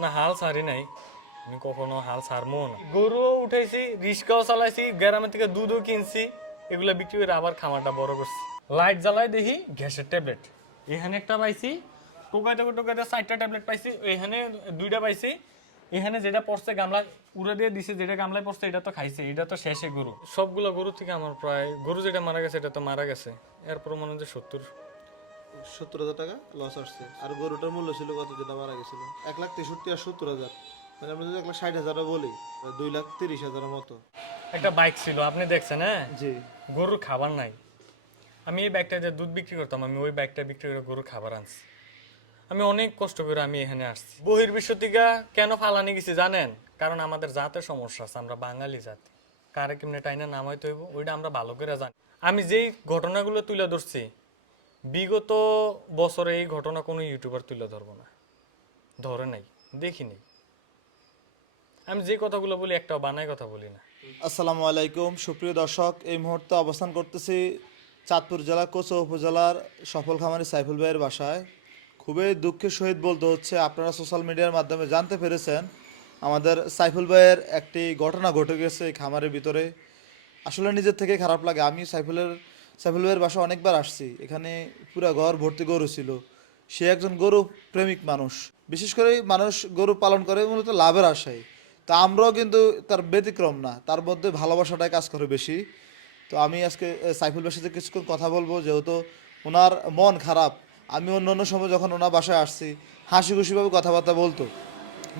না হাল ছাড়ি নাই। আমি কখনো হাল ছাড়বো না। গরুও উঠাইছি রিক্সাও চালাইছি গ্রামের থেকে দুধও কিনছি এগুলা বিক্রি করে আবার খামারটা বড় করছি। লাইট জ্বালাই দেখি গ্যাসের ট্যাবলেট। এখানে একটা পাইছি টোকাইতে টোকাইতে চারটা ট্যাবলেট পাইছি এখানে দুইটা পাইছি। এখানে যেটা পড়ছে গামলা উড়ে দিয়ে দিছে যেটা গামলায় পড়ছে এটা তো খাইছে এটা তো শেষে গরু। সবগুলো গরু থেকে আমার প্রায় গরু যেটা মারা গেছে এটা তো মারা গেছে। এরপর মনে হচ্ছে সত্তর। সত্তর হাজার টাকা লস আসছে। আর গরুটার মূল্য ছিল কত যেটা মারা গেছিল? এক লাখ তেষট্টি আর সত্তর হাজার। মানে আমরা যদি এক লাখ ষাট হাজারও বলি দুই লাখ তিরিশ হাজারের মতো। একটা বাইক ছিল আপনি দেখছেন হ্যাঁ? জি। গরুর খাবার নাই। আমি এই ব্যাগটা যে দুধ বিক্রি করতাম আমি ওই ব্যাগটা বিক্রি করে গরুর খাবার আনছি। আমি অনেক কষ্ট করে আমি এখানে আসছি। বহির্বিশ্ব থেকে কেন ফালানি গেছি জানেন? কারণ আমাদের জাতের সমস্যা আছে আমরা বাঙালি জাতি। কারে কেমনে টাইনা নামাইতে হইব ওইটা আমরা ভালো করে জানি। আমি যেই ঘটনাগুলো তুলে ধরছি বিগত বছরে এই ঘটনা কোনো ইউটিউবার তুলে ধরবো না। ধরে নাই, দেখি নাই। আমি যে কথাগুলো বলি একটাও বানায় কথা বলি না। আসসালামু আলাইকুম, সুপ্রিয় দর্শক, এই মুহূর্তে অবস্থান করতেছি চাঁদপুর জেলা কোচো উপজেলার সফল খামারি সাইফুল ভাইয়ের বাসায়। খুবই দুঃখের সহিত বলতে হচ্ছে, আপনারা সোশ্যাল মিডিয়ার মাধ্যমে জানতে পেরেছেন, আমাদের সাইফুল ভাইয়ের একটি ঘটনা ঘটে গেছে এই খামারের ভিতরে। আসলে নিজের থেকে খারাপ লাগে আমি সাইফুলের সাইফুল ভাইয়ের বাসা অনেকবার আসছি। এখানে পুরো ঘর ভর্তি গরু ছিল। সে একজন গরু প্রেমিক মানুষ। বিশেষ করে মানুষ গরু পালন করে মূলত লাভের আশায়। তা আমরাও কিন্তু তার ব্যতিক্রম না। তার মধ্যে ভালোবাসাটাই কাজ করে বেশি। তো আমি আজকে সাইফুল ভাইয়ের সাথে কিছুক্ষণ কথা বলব। যেহেতু ওনার মন খারাপ, আমি অন্য অন্য সময় যখন ওনার বাসায় আসছি হাসি খুশিভাবে কথাবার্তা বলতো।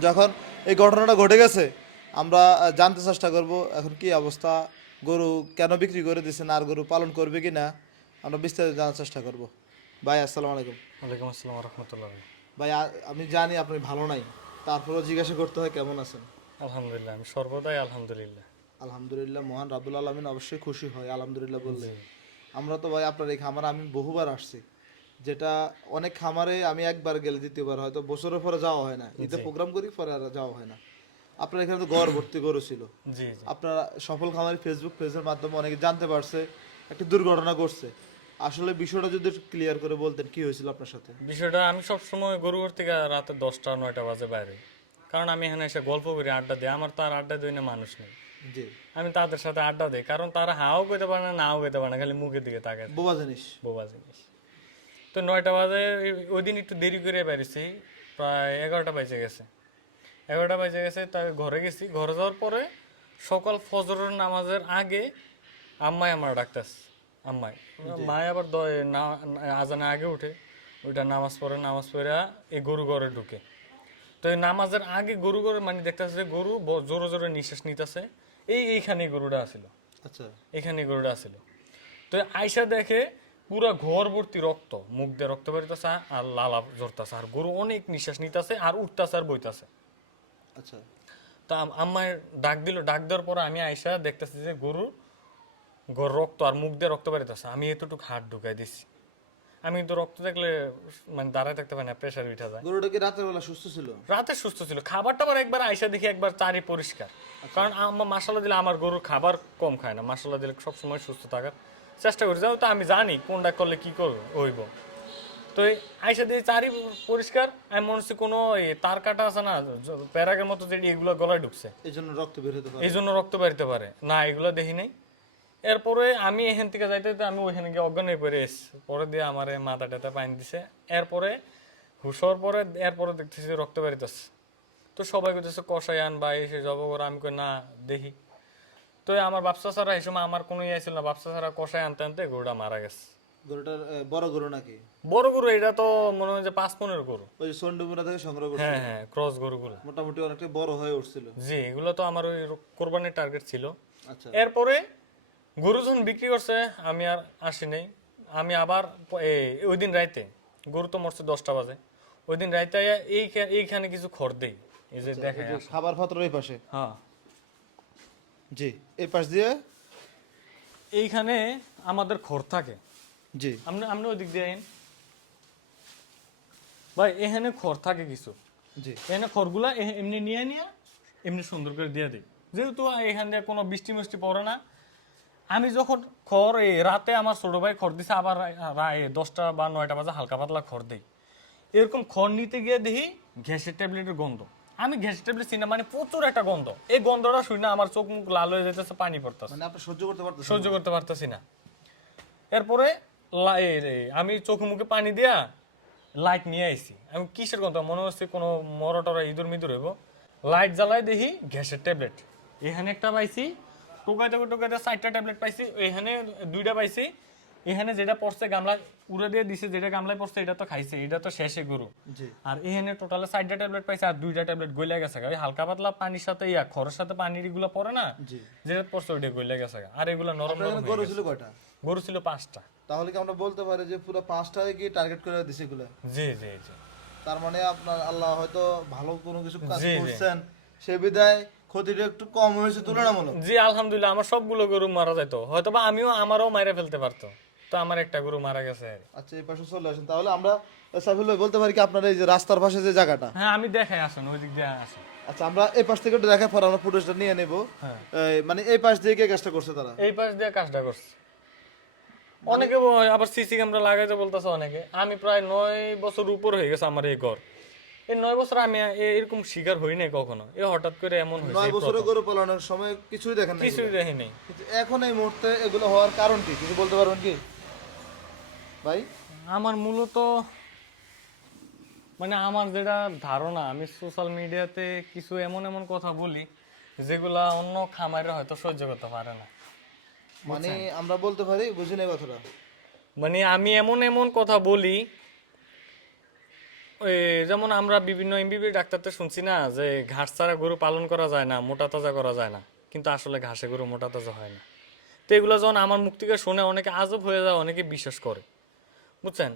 যখন এই ঘটনাটা ঘটে গেছে, আমরা জানতে চেষ্টা করব, এখন কি অবস্থা গরু কেন বিক্রি করে দিচ্ছেন আর গরু পালন করবে কি না আমরা বিস্তারিত জানার চেষ্টা করব। ভাই আসসালামু আলাইকুম। ওয়ালাইকুম আসসালাম রহমতুল্লাহ। ভাই আমি জানি আপনি ভালো নাই তারপরেও জিজ্ঞাসা করতে হয় কেমন আছেন? আলহামদুলিল্লাহ আমি সর্বদাই আলহামদুলিল্লাহ। আলহামদুলিল্লাহ মহান রাবুল আলমিন অবশ্যই খুশি হয় আলহামদুলিল্লাহ বললে। আমরা তো ভাই আপনার এই খামারে আমি বহুবার আসছি যেটা অনেক খামারে আমি একবার গেলে দ্বিতীয়বার হয়তো বছরের পরে যাওয়া হয় না ঈদে প্রোগ্রাম করি পরে আর যাওয়া হয় না। আপনার এখানে তো ঘর ভর্তি গরু ছিল। আপনারা সফল খামারি ফেসবুক পেজের মাধ্যমে অনেকে জানতে পারছে একটি দুর্ঘটনা ঘটছে। আসলে বিষয়টা যদি ক্লিয়ার করে বলতেন কি হয়েছিল আপনার সাথে? বিষয়টা আমি সব সময় গরুঘর থেকে রাতে দশটা নয়টা বাজে বাইরে। কারণ আমি এখানে এসে গল্প করি আড্ডা দিই। আমার তো আর আড্ডা দিই না মানুষ নেই। জি। আমি তাদের সাথে আড্ডা দিই কারণ তারা হাও করতে পারে না নাও করতে পারে না খালি মুখের দিকে তাকায়। বোবা জিনিস। বোবা জিনিস। তো নয়টা বাজে ওই দিন একটু দেরি করে বেরিয়েছি প্রায় এগারোটা বাজে গেছে। এগারোটা বাজে গেছে তাই ঘরে গেছি। ঘরে যাওয়ার পরে সকাল ফজরের নামাজের আগে আম্মাই আমার ডাকতেছে আম্মাই। মায় আবার না আজানে আগে উঠে ওইটা নামাজ পড়ে নামাজ পড়ে এই গরু ঘরে ঢুকে। তো এই নামাজের আগে গরু ঘরে মানে দেখতেছে যে গরু জোরে জোরে নিঃশ্বাস নিতেছে। এই এইখানে গরুটা আসিল আচ্ছা। এখানে গরুটা ছিল তো আয়সা দেখে পুরা ঘর ভর্তি রক্ত মুখ দিয়ে রক্ত বেরোতেছে আর লালা ঝরতেছে আর গরু অনেক নিঃশ্বাস নিতেছে আর উঠতেছে আর বইতাছে। আচ্ছা। তা ডাক দিল ডাক দেওয়ার পরে আমি আয়সা দেখতেছি যে গরু গর রক্ত আর মুখ দিয়ে রক্ত বেরোতেছে আমি এতটুকু হাত ঢুকাই দিছি। আমি রক্ত দেখলে মানে দাঁড়ায় থাকতে পারি না প্রেশার উঠে যায়। গরুটা কি রাতের বেলা সুস্থ ছিল? রাতে সুস্থ ছিল। খাবার টাবার একবার আইসা দেখি একবার চারি পরিষ্কার। কারণ আমার মশলা দিলে আমার গরুর খাবার কম খায় না। মশলা দিলে সবসময় সুস্থ থাকার চেষ্টা করি। যাও তো আমি জানি কোনটা করলে কি করব হইব। তো আইসা দিয়ে চারি পরিষ্কার আমি মনে হচ্ছে কোনো তার কাটা আছে না প্যারাগের মতো যে এগুলো গলায় ঢুকছে। এই জন্য রক্ত বের হতে পারে। এই জন্য রক্ত বেরোতে পারে। না এগুলো দেখি নাই। এরপরে আমি এখান থেকে যাইতে যাইতে আমি ওইখানে গিয়ে অজ্ঞান হয়ে পড়ে এসছি। পরে দিয়ে আমার মাথা টাথা পানি দিছে। এরপরে হুশোর পরে এরপরে দেখতেছি রক্ত বেরিতেছে তো সবাই করতেছে কষাই আন বা এসে জব করে। আমি কই না দেখি। তো আমার বাপসা ছাড়া এই সময় আমার কোনো ইয়ে ছিল না। বাপসা ছাড়া কষাই আনতে আনতে গরুটা মারা গেছে। গরুটার বড় গরু নাকি? বড় গরু এটা তো মনে হয় যে পাঁচ পনেরো গরু। ওই যে সন্ডুমুরা থেকে সংগ্রহ করছে হ্যাঁ হ্যাঁ ক্রস গরুগুলো। মোটামুটি অনেকটা বড় হয়ে উঠছিল। জি এগুলো তো আমার ওই কোরবানির টার্গেট ছিল। আচ্ছা। এরপরে গরু যখন বিক্রি করছে আমি আর আসি নাই। আমি আবার ওই দিন রাইতে গরু তো মরছে দশটা বাজে। ওই দিন রাইতে এইখা- এইখানে কিছু খড় দেই। এই যে দেখে এই খাবার পাত্র এই পাশে। হ্যাঁ। জি এই পাশ দিয়ে? এইখানে আমাদের খড় থাকে। জি। আপনি আপনি ওই দিক দিয়ে আইন। ভাই এখানে খড় থাকে কিছু। জি। এখানে খড়গুলা এমনি নিয়ে নিয়ে এমনি সুন্দর করে দিয়ে দিই। যেহেতু এখান দিয়ে কোনো বৃষ্টি মিষ্টি পড়ে না আমি যখন খড় এই রাতে আমার ছোট ভাই খড় দিছে আবার রা- রা- এই দশটা বা নয়টা বাজে হালকা পাতলা খড় দিই। এরকম খড় নিতে গিয়ে দেখি গ্যাসের ট্যাবলেটের গন্ধ। আমি গ্যাস ট্যাবলেট চিনি মানে প্রচুর একটা গন্ধ। এই গন্ধটা শুনে আমার চোখ মুখ লাল হয়ে যেতেছে পানি পড়তেছে। মানে আপনি সহ্য করতে পারতেছেন সহ্য করতে পারতেছি না। এরপরে আমি চোখে মুখে পানি দিয়া লাইট নিয়ে আইছি। আমি কিসের কথা? মনে হচ্ছে কোনো মরটরা ইঁদুর মিদুর হইব। লাইট জ্বালাই দেখি গ্যাসের ট্যাবলেট এখানে একটা পাইছি টোকাইতে টোকাইতে চারটা ট্যাবলেট পাইছি এখানে দুইটা পাইছি। এখানে যেটা পড়ছে গামলা উড়ে দিয়ে দিছে যেটা গামলায় পড়ছে এটা তো খাইছে এটা তো শেষে গরু। আর এখানে টোটালে চারটা ট্যাবলেট পাইছে আর দুইটা ট্যাবলেট গইলে গেছে। ওই হালকা পাতলা পানির সাথে ইয়া খড়ের সাথে পানিরগুলো পড়ে না? যেটা পড়ছে ওইটা গইলে গেছে আর এগুলো নরম গরু ছিল কয়টা? গরু ছিল পাঁচটা। তাহলে কি আমরা বলতে পারি যে পুরো পাঁচটায় কি টার্গেট করে দিছে এগুলো? জি জি জি। তার মানে আপনার আল্লাহ হয়তো ভালো কোনো কিছু কাজ। করছেন সে বিদায় ক্ষতিটা একটু কম হয়েছে তুলনামূলক। জি আলহামদুলিল্লাহ আমার সবগুলো গরু মারা যাইতো। হয়তো বা আমিও আমারও মাইরে ফেলতে পারতো। তো আমার একটা গরু মারা গেছে। আচ্ছা এই পাশে চলে আসেন। তাহলে আমরা সাইফুল ভাই বলতে পারি কি আপনার এই যে রাস্তার পাশে যে জায়গাটা? হ্যাঁ আমি দেখাই আসুন ওই দিক দিয়ে আসুন। আচ্ছা আমরা এই পাশ থেকে একটু দেখার পর আমরা ফুটেজটা নিয়ে নেব। হ্যাঁ। মানে এই পাশ দিয়ে কে কাজটা করছে তারা? এই পাশ দিয়ে কাজটা করছে। অনেকে আবার সিসি ক্যামেরা লাগাইতে বলতেছে অনেকে। আমি প্রায় নয় বছর উপর হয়ে গেছে আমার এই ঘর। এই নয় বছর আমি এরকম শিকার হই নাই কখনো। এ হঠাৎ করে এমন হয়েছে নয় বছরে গরু পালনের সময় কিছুই দেখেন কিছুই দেখি নাই। এখন এই মুহূর্তে এগুলো হওয়ার কারণ কি? কিছু বলতে পারবেন কি? ভাই? আমার মূলত মানে আমার যেটা ধারণা আমি সোশ্যাল মিডিয়াতে কিছু এমন এমন কথা বলি যেগুলা অন্য খামারে হয়তো সহ্য করতে পারে না। মানে আমরা বলতে পারি বুঝি নাই কথাটা। মানে আমি এমন এমন কথা বলি যেমন আমরা বিভিন্ন এমবিবি ডাক্তারতে শুনছি না যে ঘাস ছাড়া গরু পালন করা যায় না মোটা তাজা করা যায় না। কিন্তু আসলে ঘাসে গরু মোটা তাজা হয় না। তো এগুলো যখন আমার মুখ থেকে শুনে অনেকে আজব হয়ে যায় অনেকে বিশ্বাস করে। বুঝছেন?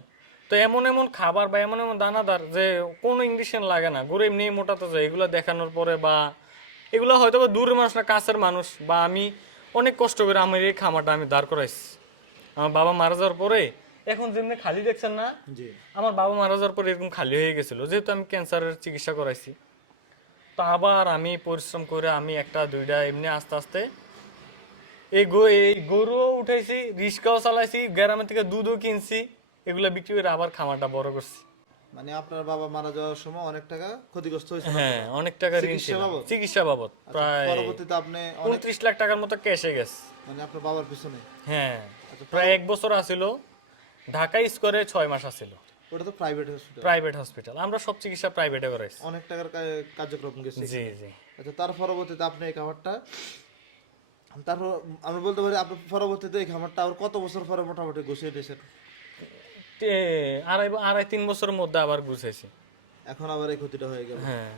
তো এমন এমন খাবার বা এমন এমন দানাদার যে কোনো ইঞ্জেকশন লাগে না গরু এমনি মোটা তাজা এগুলো দেখানোর পরে বা এগুলো হয়তো বা দূরের মানুষ না কাছের মানুষ বা আমি অনেক কষ্ট করে আমার এই খামারটা আমি দাঁড় করাইছি। আমার বাবা মারা যাওয়ার পরে এখন যেমনি খালি দেখছেন না আমার বাবা মারা যাওয়ার পরে এরকম খালি হয়ে গেছিল। যেহেতু আমি ক্যান্সারের চিকিৎসা করাইছি। তো আবার আমি পরিশ্রম করে আমি একটা দুইটা এমনি আস্তে আস্তে এই গো এই গরুও উঠাইছি রিক্সাও চালাইছি গ্রামের থেকে দুধও কিনছি এগুলো বিক্রি করে আবার খামারটা বড় করছি। মানে আপনার বাবা মারা যাওয়ার সময় অনেক টাকা ক্ষতিগ্রস্ত হয়েছে হ্যাঁ অনেক টাকা ঋণ চিকিৎসা ছিল। বাবদ? চিকিৎসা বাবদ প্রায় পরবর্তীতে আপনি অনেক উনত্রিশ লাখ টাকার মতো ক্যাশে গেছে। মানে আপনার বাবার পিছনে? হ্যাঁ প্রায় এক বছর আসিল ঢাকা স্কোরে ছয় মাস আসিল ওটা তো প্রাইভেট হসপিটাল প্রাইভেট হসপিটাল আমরা সব চিকিৎসা প্রাইভেটে করাইছি। অনেক টাকার কার্যক্রম গেছে জি জি। আচ্ছা তার পরবর্তীতে আপনি এই খাবারটা তারপর আমরা বলতে পারি আপনার পরবর্তীতে এই খামারটা আবার কত বছর পরে মোটামুটি গুছিয়ে দিয়েছেন? আড়াই আড়াই তিন বছরের মধ্যে আবার গুছাইছি। এখন আবার এই ক্ষতিটা হয়ে গেল। হ্যাঁ।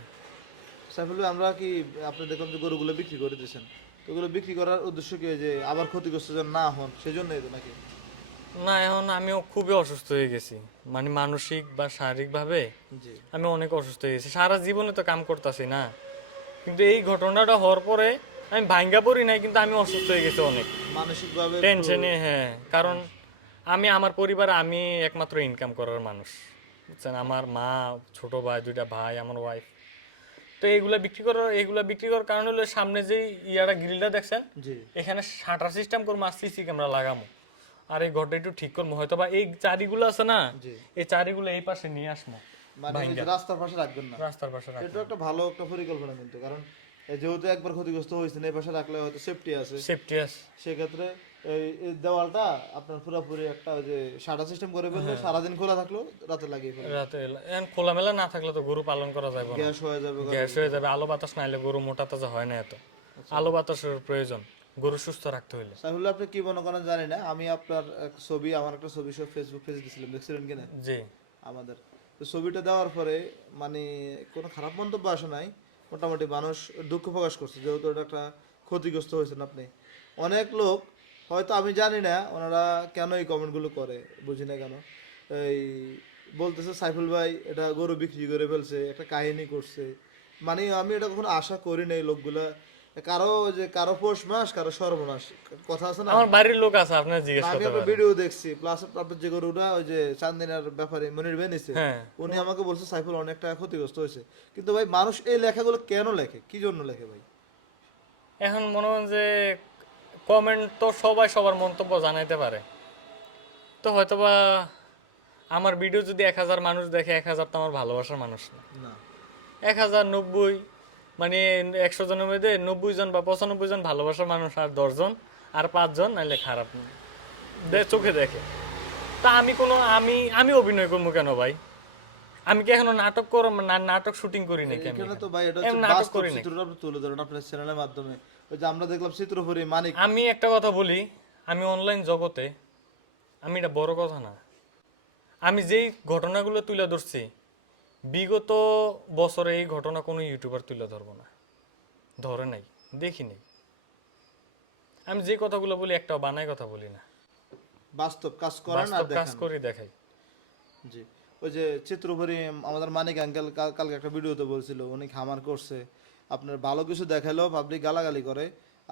সাইফুল আমরা কি আপনি দেখুন যে গরুগুলো বিক্রি করে দিয়েছেন। তো ওগুলো বিক্রি করার উদ্দেশ্য কি যে আবার ক্ষতিগ্রস্ত যেন না হন সেই জন্যই তো নাকি? না এখন আমিও খুবই অসুস্থ হয়ে গেছি। মানে মানসিক বা শারীরিকভাবে আমি অনেক অসুস্থ হয়ে গেছি। সারা জীবনে তো কাম করতেছি না। কিন্তু এই ঘটনাটা হওয়ার পরে আমি ভাঙ্গা পড়ি নাই কিন্তু আমি অসুস্থ হয়ে গেছি অনেক। মানসিকভাবে টেনশনে হ্যাঁ। কারণ আমি আমার পরিবারে আমি একমাত্র ইনকাম করার মানুষ। বুঝছেন? আমার মা ছোট ভাই দুইটা ভাই আমার ওয়াইফ তো এইগুলা বিক্রি করার এইগুলা বিক্রি করার কারণ হলো সামনে যে ইয়াটা গ্রিলটা দেখছেন এখানে শাটার সিস্টেম করব আর সিসি ক্যামেরা লাগামো আর এই ঘরটা একটু ঠিক করব হয়তো বা এই চারিগুলো আছে না এই চারিগুলো এই পাশে নিয়ে আসব। মানে রাস্তার পাশে রাখবেন না। রাস্তার পাশে এটা একটা ভালো একটা পরিকল্পনা কিন্তু কারণ যেহেতু একবার ক্ষতিগ্রস্ত হয়েছেন এই পাশে রাখলে হয়তো সেফটি আছে। সেফটি আছে। সেক্ষেত্রে এই দেওয়ালটা আপনার পুরোপুরি একটা ওই যে সাদা সিস্টেম করে ফেললে সারাদিন খোলা থাকল রাতে লাগিয়ে ফেলবে। রাতে এখন খোলামেলা না থাকলে তো গরু পালন করা যাবে না। গ্যাস হয়ে যাবে গ্যাস হয়ে যাবে। আলো বাতাস না এলে গরু মোটা তাজা হয় না এত। আলো বাতাসের প্রয়োজন। গরু সুস্থ রাখতে হইলে। সাইফুল আপনি কি মনে করেন জানি না আমি আপনার এক ছবি আমার একটা ছবি সব ফেসবুক পেজে দিয়েছিলাম দেখছিলেন কিনা? জি। আমাদের। তো ছবিটা দেওয়ার পরে মানে কোনো খারাপ মন্তব্য আসে নাই মোটামুটি মানুষ দুঃখ প্রকাশ করছে যেহেতু এটা একটা ক্ষতিগ্রস্ত হয়েছেন আপনি। অনেক লোক হয়তো আমি জানি না ওনারা কেন এই কমেন্টগুলো করে বুঝি না কেন। এই বলতেছে সাইফুল ভাই এটা গরু বিক্রি করে ফেলছে একটা কাহিনী করছে। মানে আমি এটা কখনো আশা করি নাই লোকগুলা। কারও যে কারও পৌষ মাস কারও সর্বনাশ কথা আছে না? আমার বাড়ির লোক আছে আপনার জিজ্ঞেস আমি করতে একটা পারেন। ভিডিও দেখছি প্লাস আপনার যে গরুটা ওই যে চান্দিনার ব্যাপারে মনির বেনিছে হ্যাঁ। উনি আমাকে বলছে সাইফুল অনেক টাকা ক্ষতিগ্রস্ত হয়েছে। কিন্তু ভাই মানুষ এই লেখাগুলো কেন লেখে? কি জন্য লেখে ভাই? এখন মনে হয় যে কমেন্ট তো সবাই সবার মন্তব্য জানাইতে পারে। তো হয়তোবা আমার ভিডিও যদি এক হাজার মানুষ দেখে এক হাজার তো আমার ভালোবাসার মানুষ না। না। এক হাজার নব্বই মানে একশো জনের মধ্যে নব্বই জন বা পঁচানব্বই জন ভালোবাসার মানুষ আর দশজন আর পাঁচজন নাহলে খারাপ চোখে দেখে। তা আমি কোনো আমি আমি অভিনয় করব কেন ভাই? আমি কি এখনও নাটক করো নাটক শুটিং করি নাকি আমি? তো ভাই এটা নাটক করি আপনি তুলে ধরেন আপনার চ্যানেলের মাধ্যমে। ওই যে আমরা দেখলাম চিত্রপুরী মানিক। আমি একটা কথা বলি আমি অনলাইন জগতে আমি এটা বড় কথা না। আমি যেই ঘটনাগুলো তুলে ধরছি বিগত বছরে এই ঘটনা কোনো ইউটিউবার তুলে ধরবো না। ধরে নাই দেখি নাই। আমি যে কথাগুলো বলি একটা বানাই কথা বলি না। বাস্তব কাজ করেন আর বাস্তব কাজ দেখেন। করে দেখাই। জি ওই যে চিত্রপুরী আমাদের মানিক আঙ্কেল কালকে একটা ভিডিওতে বলছিল উনি খামার করছে। আপনার ভালো কিছু দেখালেও পাবলিক গালাগালি করে।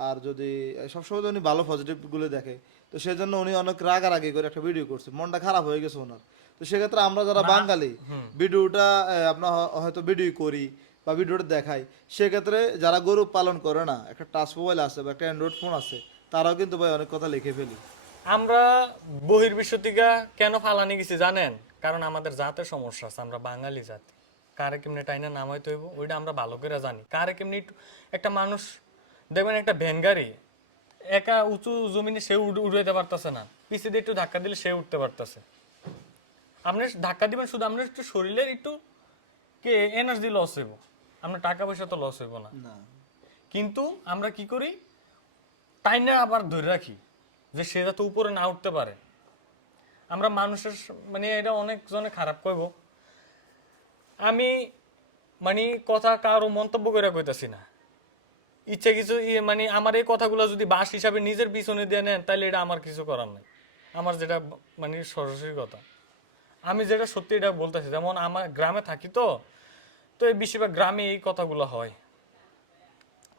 আর যদি সবসময় তো উনি ভালো পজিটিভগুলো দেখে। তো সেজন্য উনি অনেক রাগারাগি করে একটা ভিডিও করছে। মনটা খারাপ হয়ে গেছে ওনার। তো সেক্ষেত্রে আমরা যারা বাঙালি ভিডিওটা আপনার হয়তো ভিডিও করি বা ভিডিওটা দেখাই। সেক্ষেত্রে যারা গরু পালন করে না একটা টাচ মোবাইল আছে বা একটা অ্যান্ড্রয়েড ফোন আছে তারাও কিন্তু ভাই অনেক কথা লিখে ফেলি। আমরা বহির্বিশ্ব থেকে কেন ফালানি গেছি জানেন? কারণ আমাদের জাতের সমস্যা আছে আমরা বাঙালি জাতি। কারে কেমনি টাইনা নামাই তৈব ওইটা আমরা ভালো করে জানি। কারে কেমনি একটু- মানুষ দেখবেন একটা ভ্যান গাড়ি একা উঁচু জমিনে সে উড়- উড়াইতে পারতেছে না। পিছিয়ে দিয়ে একটু ধাক্কা দিলে সে উঠতে পারতেছে। আপনি ধাক্কা দিবেন শুধু আপনার একটু শরীরের একটু কে এনার্জি লস হইব। আপনার টাকা পয়সা তো লস হইব না। কিন্তু আমরা কি করি? তাই না আবার ধরে রাখি যে সে যাতে উপরে না উঠতে পারে। আমরা মানুষের মানে এটা অনেক জনে খারাপ কইব। আমি মানে কথা কারও মন্তব্য করে কইতাছি না। ইচ্ছে কিছু মানে আমার এই কথাগুলো যদি বাস হিসাবে নিজের পিছনে দিয়ে নেন তাহলে এটা আমার কিছু করার নাই। আমার যেটা মানে সরাসরি কথা। আমি যেটা সত্যি এটা বলতেছি, যেমন আমার গ্রামে থাকি তো তো এই বেশিরভাগ গ্রামে এই কথাগুলো হয়।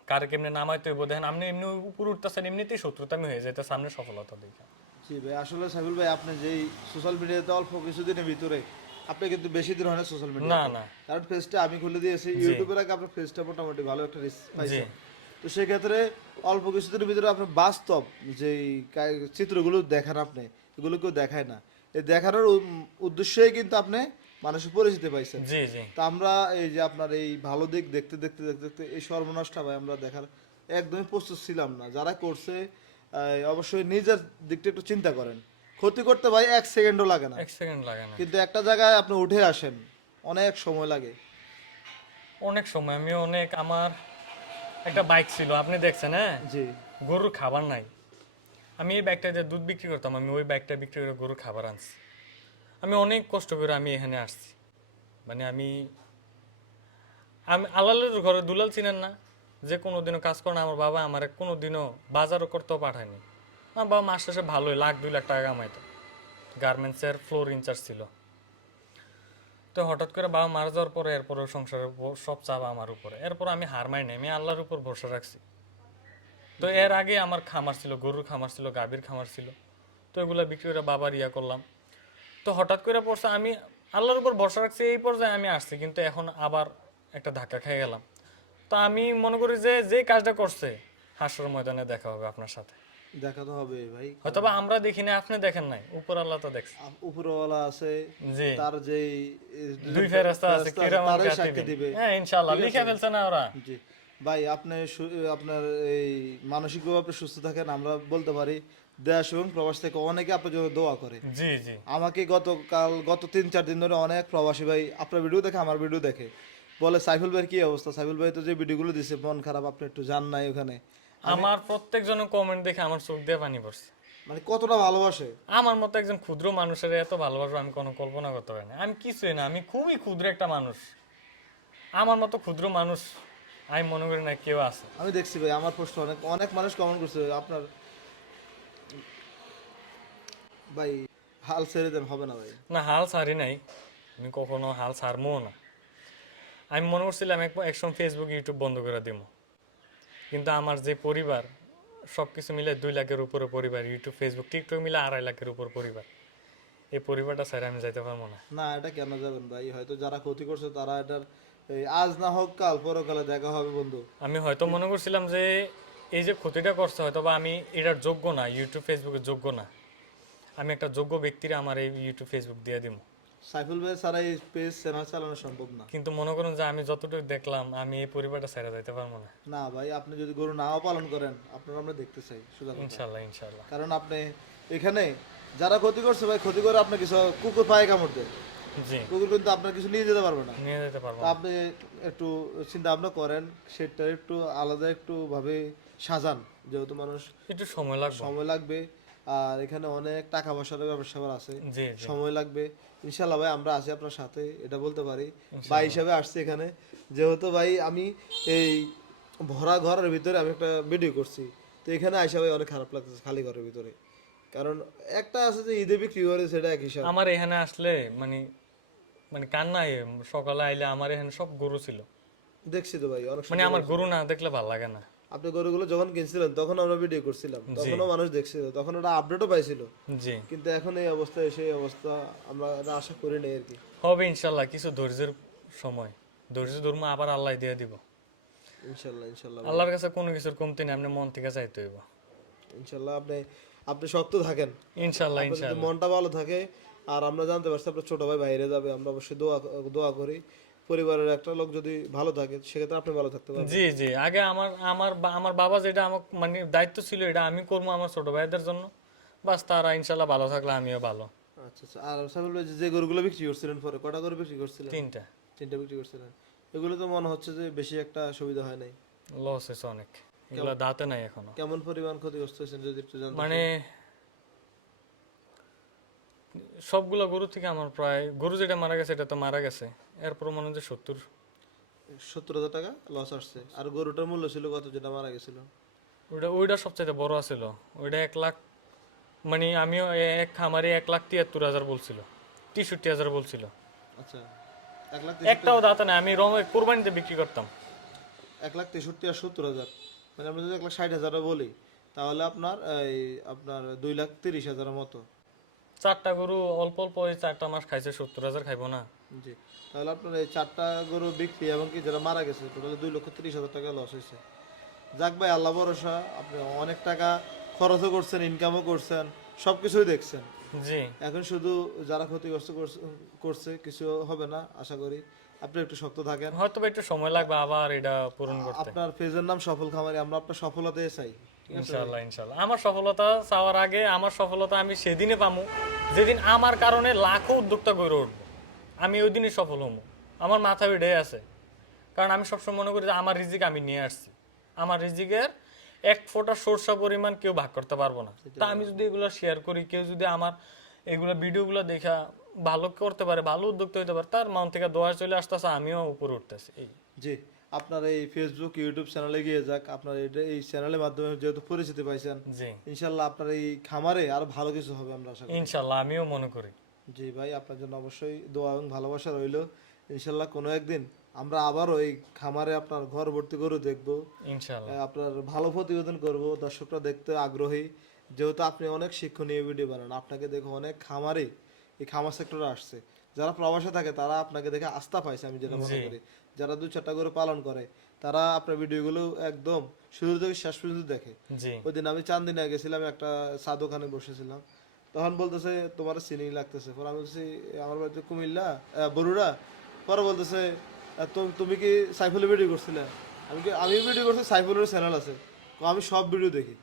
কার কেমনে নামাইতে হইব, দেখেন, আপনি এমনি উপর উঠতেছেন, এমনিতেই শত্রুতামি হয়ে যেতে সামনে সফলতা দেখে। জি ভাই, আসলে সাইফুল ভাই, আপনি যেই সোশ্যাল মিডিয়াতে অল্প কিছুদিনের ভিতরে আপনি কিন্তু বেশি দিন হয় না সোশ্যাল মিডিয়া না না। কারণ পেজটা আমি খুলে দিয়েছি ইউটিউবের আগে আপনার পেজটা মোটামুটি ভালো একটা রিচ পাইছে। তো সেক্ষেত্রে অল্প কিছুদিনের ভিতরে আপনি বাস্তব কা- চিত্রগুলো দেখেন আপনি এগুলো কেউ দেখায় না। এই দেখানোর উদ্দেশ্যেই কিন্তু আপনি মানুষের পরিচিতি পাইছেন। জি জি। তা আমরা এই যে আপনার এই ভালো দিক দেখতে দেখতে দেখতে দেখতে এই সর্বনাশটা ভাই আমরা দেখার একদমই প্রস্তুত ছিলাম না। যারা করছে অবশ্যই নিজের দিকটা একটু চিন্তা করেন। ক্ষতি করতে ভাই এক সেকেন্ডও লাগে না। এক সেকেন্ড লাগে না। কিন্তু একটা জায়গায় আপনি উঠে আসেন অনেক সময় লাগে। অনেক সময় আমি অনেক আমার একটা বাইক ছিল আপনি দেখছেন হ্যাঁ? জি। গরুর খাবার নাই। আমি এই ব্যাগটা যে দুধ বিক্রি করতাম আমি ওই ব্যাগটা বিক্রি করে গরুর খাবার আনছি। আমি অনেক কষ্ট করে আমি এখানে আসছি। মানে আমি আমি আলালের ঘরে দুলাল চিনেন না। যে কোনো দিনও কাজ করে না আমার বাবা আমার কোনো দিনও বাজারও করতেও পাঠায়নি। আমার বাবা মাস শেষে ভালোই লাখ দুই লাখ টাকা কামাইতো। গার্মেন্টসের ফ্লোর ইনচার্জ ছিল। তো হঠাৎ করে বাবা মারা যাওয়ার পরে এরপরে সংসারের সব চাপ আমার উপরে। এরপর আমি হার মাইনি আমি আল্লাহর উপর ভরসা রাখছি। তো এর আগে আমার খামার ছিল গরুর খামার ছিল গাভীর খামার ছিল। তো এগুলো বিক্রি করে বাবার ইয়া করলাম। তো হঠাৎ করে পড়ছে আমি আল্লাহর উপর ভরসা রাখছি এই পর্যায়ে আমি আসছি কিন্তু এখন আবার একটা ধাক্কা খেয়ে গেলাম। তো আমি মনে করি যে যে কাজটা করছে হাসর ময়দানে দেখা হবে আপনার সাথে। হবে ভাই হয়তো আমরা দেখি না আপনি দেখেন নাই উপর আল্লাহ তো দেখছে। উপরওয়ালা আছে তার যেই দুই আছে তারাই সাক্ষী দিবে। হ্যাঁ ইনশাআল্লাহ লিখে ফেলছে না ওরা। জি। ভাই আপনি আপনার এই মানসিকভাবে আপনি সুস্থ থাকেন আমরা বলতে পারি দেশ এবং প্রবাস থেকে অনেকে আপনার জন্য দোয়া করে। জি জি। আমাকে গতকাল গত তিন চার দিন ধরে অনেক প্রবাসী ভাই আপনার ভিডিও দেখে আমার ভিডিও দেখে। বলে সাইফুল ভাইয়ের কি অবস্থা? সাইফুল ভাই তো যে ভিডিওগুলো দিছে মন খারাপ আপনি একটু জান নাই ওখানে। আমার প্রত্যেক জনের কমেন্ট দেখে আমার চোখ দিয়ে পানি পড়ছে। মানে কতটা ভালোবাসে? আমার মতো একজন ক্ষুদ্র মানুষের এত ভালোবাসবো আমি কোনো কল্পনা করতে পারি না। আমি কিছুই না আমি খুবই ক্ষুদ্র একটা মানুষ। আমার মতো ক্ষুদ্র মানুষ আমি মনে করি না কেউ আছে। আমি দেখছি ভাই আমার পোস্ট অনেক অনেক মানুষ কমেন্ট করছে আপনার ভাই হাল ছেড়ে দেন হবে না ভাই। না হাল ছাড়ি নাই। আমি কখনো হাল ছাড়বো না। আমি মনে করছিলাম এক একসময় ফেসবুক ইউটিউব বন্ধ করে দিব কিন্তু আমার যে পরিবার সব কিছু মিলে দুই লাখের উপরে পরিবার ইউটিউব ফেসবুক টিকটক মিলে আড়াই লাখের উপর পরিবার। এই পরিবারটা ছাড়া আমি যাইতে পারব না। না এটা কেন যাবেন ভাই? হয়তো যারা ক্ষতি করছে তারা এটার আজ না হোক কাল পরকালে দেখা হবে বন্ধু। আমি হয়তো মনে করছিলাম যে এই যে ক্ষতিটা করছে হয়তো বা আমি এটার যোগ্য না ইউটিউব ফেসবুকের যোগ্য না। আমি একটা যোগ্য ব্যক্তিরা আমার এই ইউটিউব ফেসবুক দিয়ে দিব সাইফুল ভাই ছাড়া এই পেজ চ্যানেল চালানো সম্ভব না। কিন্তু মনে করুন যে আমি যতটুকু দেখলাম আমি এই পরিবারটা ছেড়ে যাইতে পারব না। না ভাই আপনি যদি গরু নাও পালন করেন আপনারা আমরা দেখতে চাই সুযোগ ইনশাল্লাহ ইনশাল্লাহ। কারণ আপনি এখানে যারা ক্ষতি করছে ভাই ক্ষতি করে আপনার কিছু কুকুর পায়ে কামড় দেয়। জি। কুকুর কিন্তু আপনার কিছু নিয়ে যেতে পারবে না। নিয়ে যেতে পারব আপনি একটু চিন্তা ভাবনা করেন সেটা একটু আলাদা একটু ভাবে সাজান যেহেতু মানুষ একটু সময় লাগবে। সময় লাগবে। আর এখানে অনেক টাকা পয়সার ব্যবসা আছে। সময় লাগবে। ইনশাল্লাহ ভাই আমরা আছি আপনার সাথে এটা বলতে পারি। ভাই হিসাবে আসছি এখানে। যেহেতু ভাই আমি এই ভরা ঘরের ভিতরে আমি একটা ভিডিও করছি। তো এখানে আইসা ভাই অনেক খারাপ লাগতেছে খালি ঘরের ভিতরে। কারণ একটা আছে যে ঈদে বিক্রি করে সেটা এক হিসাব। আমার এখানে আসলে মানে মানে কান্নায় সকালে আইলে আমার এখানে সব গরু ছিল। দেখছি তো ভাই অনেক মানে আমার গরু না দেখলে ভালো লাগে না। আপনি গরুগুলো যখন কিনছিলেন তখন আমরা ভিডিও করছিলাম। তখনও মানুষ দেখছিল তখন ওটা আপডেটও পাইছিল। জি। কিন্তু এখন এই অবস্থা এসে এই অবস্থা আমরা এটা আশা করি নাই আর কি। হবে ইনশাল্লাহ কিছু ধৈর্যের সময়। ধৈর্য ধর্ম আবার আল্লাহ দিয়ে দিব। ইনশাল্লাহ ইনশাল্লাহ। আল্লাহর কাছে কোনো কিছুর কমতি নেই আপনি মন থেকে চাইতে হইব। ইনশাল্লাহ আপনি আপনি শক্ত থাকেন। ইনশাল্লাহ ইনশাল্লাহ। মনটা ভালো থাকে আর আমরা জানতে পারছি আপনার ছোট ভাই বাইরে যাবে আমরা অবশ্যই দোয়া দোয়া করি। পরিবারের একটা লোক যদি ভালো থাকে সেক্ষেত্রে আপনি ভালো থাকতে পারবেন। জি জি। আগে আমার আমার আমার বাবা যেটা আমার মানে দায়িত্ব ছিল এটা আমি করব আমার ছোট ভাইদের জন্য। বাস তারা ইনশাল্লাহ ভালো থাকলে আমিও ভালো। আচ্ছা আচ্ছা। আর ভাই যে গরুগুলো বিক্রি করছিলেন পরে কটা করে বিক্রি করছিলেন? তিনটা। তিনটা বিক্রি করছিলেন। এগুলো তো মনে হচ্ছে যে বেশি একটা সুবিধা হয় নাই। লস হয়েছে অনেক। এগুলো দাঁতে নাই এখনও। কেমন পরিমাণ ক্ষতিগ্রস্ত হয়েছেন যদি একটু জানতে মানে সবগুলো গরু থেকে আমার প্রায় গরু যেটা মারা গেছে এটা তো মারা গেছে। এরপর মনে হচ্ছে সত্তর। সত্তর হাজার টাকা লস আসছে। আর গরুটার মূল্য ছিল কত যেটা মারা গেছিল? ওইটা ওইটা সবচাইতে বড় আছিল। ওইটা এক লাখ মানে আমিও এক খামারে এক লাখ তিয়াত্তর হাজার বলছিল। তেষট্টি হাজার বলছিল। আচ্ছা এক লাখ একটাও দাঁতে না আমি রঙে কোরবানিতে বিক্রি করতাম। এক লাখ তেষট্টি আর সত্তর হাজার। মানে আমরা যদি এক লাখ ষাট হাজারও বলি তাহলে আপনার এই আপনার দুই লাখ তিরিশ হাজারের মতো। চারটা গরু অল্প অল্প ওই চারটা মাস খাইছে সত্তর হাজার খাইবো না। জি তাহলে আপনার এই চারটা গরু বিক্রি এবং কি যারা মারা গেছে টোটালি দুই লক্ষ তিরিশ হাজার টাকা লস হয়েছে। যাক ভাই আল্লাহ ভরসা আপনি অনেক টাকা খরচও করছেন ইনকামও করছেন সব কিছুই দেখছেন। জি। এখন শুধু যারা ক্ষতিগ্রস্ত করছে- কিছু হবে না আশা করি। আপনি একটু শক্ত থাকেন। হয়তো একটু সময় লাগবে আবার এটা পূরণ করতে। আপনার পেজের নাম সফল খামারি আমরা আপনার সফলতা চাই। ইনশাল্লাহ ইনশাল্লাহ আমার সফলতা চাওয়ার আগে আমার সফলতা আমি সেদিনে পামু। যেদিন আমার কারণে লাখো উদ্যোক্তা গড়ে উঠবো আমি ওই দিনই সফল হব আমার মাথায় ওইটাই আছে। কারণ আমি সবসময় মনে করি যে আমার রিজিক আমি নিয়ে আসছি। আমার রিজিকের এক ফোঁটা সরষা পরিমাণ কেউ ভাগ করতে পারব না। তা আমি যদি এগুলো শেয়ার করি কেউ যদি আমার এগুলো ভিডিওগুলো দেখা ভালো করতে পারে ভালো উদ্যোক্তা হতে পারে তার মন থেকে দোয়া চলে আসতেছে আমিও উপরে উঠতেছি। এই। জি। আপনার এই ফেসবুক ইউটিউব চ্যানেলে গিয়ে যাক। আপনার এই চ্যানেলের মাধ্যমে যেহেতু পরিচিতি পাইছেন ইনশাল্লাহ আপনার এই খামারে আরও ভালো কিছু হবে আমরা আশা করি। ইনশাল্লাহ আমিও মনে করি। জি ভাই আপনার জন্য অবশ্যই দোয়া এবং ভালোবাসা রইল। ইনশাল্লাহ কোনো একদিন আমরা আবারও এই খামারে আপনার ঘর ভর্তি করে দেখব। ইনশাল্লাহ। আপনার ভালো প্রতিবেদন করব দর্শকরা দেখতে আগ্রহী। যেহেতু আপনি অনেক শিক্ষণীয় ভিডিও বানান আপনাকে দেখে অনেক খামারে এই খামার সেক্টরে আসছে। যারা প্রবাসে থাকে তারা আপনাকে দেখে আস্থা পাইছে আমি যেটা মনে করি। যারা দু চারটা করে পালন করে তারা আপনার ভিডিওগুলো একদম শুরু থেকে শেষ পর্যন্ত দেখে। ওই দিন আমি চান্দিনা গেছিলাম একটা চা দোকানে বসেছিলাম। তখন বলতেছে তোমার চিনি লাগতেছে। পরে আমি বলছি আমার বাড়িতে কুমিল্লা বরুড়া। পরে বলতেছে তুমি কি সাইফুলের ভিডিও করছিলে? আমি কি আমি ভিডিও করছি সাইফুলের চ্যানেল আছে। তো আমি সব ভিডিও দেখি।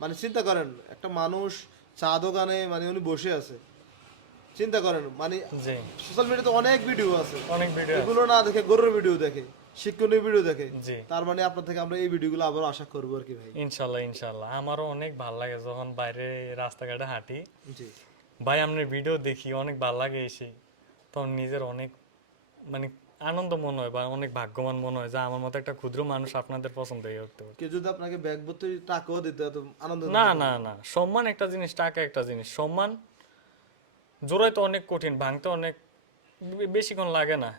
মানে চিন্তা করেন একটা মানুষ চা দোকানে মানে উনি বসে আছে। চিন্তা করেন মানে সোশ্যাল মিডিয়াতে অনেক ভিডিও আছে। অনেক ভিডিও এগুলো না দেখে গরুর ভিডিও দেখে শিক্ষণীয় ভিডিও দেখে। তার মানে আপনার থেকে আমরা এই ভিডিওগুলো আবার আশা করব আর কি ভাই। ইনশাল্লাহ ইনশাল্লাহ। আমারও অনেক ভালো লাগে যখন বাইরে রাস্তাঘাটে হাঁটি। ভাই আপনার ভিডিও দেখি অনেক ভালো লাগে এসে। তখন নিজের অনেক মানে আনন্দ মনে হয় বা অনেক ভাগ্যবান মনে হয় যে আমার মতো একটা ক্ষুদ্র মানুষ আপনাদের পছন্দ হয়ে উঠতে পারে। কেউ যদি আপনাকে ব্যাগ ভর্তি টাকাও দিতে আনন্দ না না না। সম্মান একটা জিনিস টাকা একটা জিনিস। সম্মান জোড়াই তো অনেক কঠিন ভাঙতে অনেক বেশিক্ষণ লাগে না।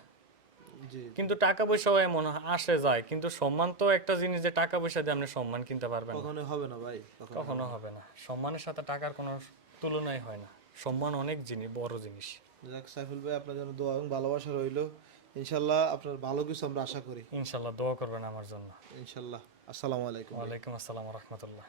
কিন্তু টাকা পয়সাও এমন আসে যায় কিন্তু সম্মান তো একটা জিনিস যে টাকা পয়সা দিয়ে আপনি সম্মান কিনতে পারবেন কখনো হবে না ভাই কখনো হবে না। সম্মানের সাথে টাকার কোনো তুলনাই হয় না। সম্মান অনেক জিনিস বড় জিনিস। যাক সাইফুল ভাই আপনার জন্য দোয়া এবং ভালোবাসা রইল। ইনশাল্লাহ আপনার ভালো কিছু আমরা আশা করি। ইনশাল্লাহ দোয়া করবেন আমার জন্য। ইনশাল্লাহ। আসসালামু আলাইকুম ওয়ালাইকুম আসসালাম রহমতুল্লাহ।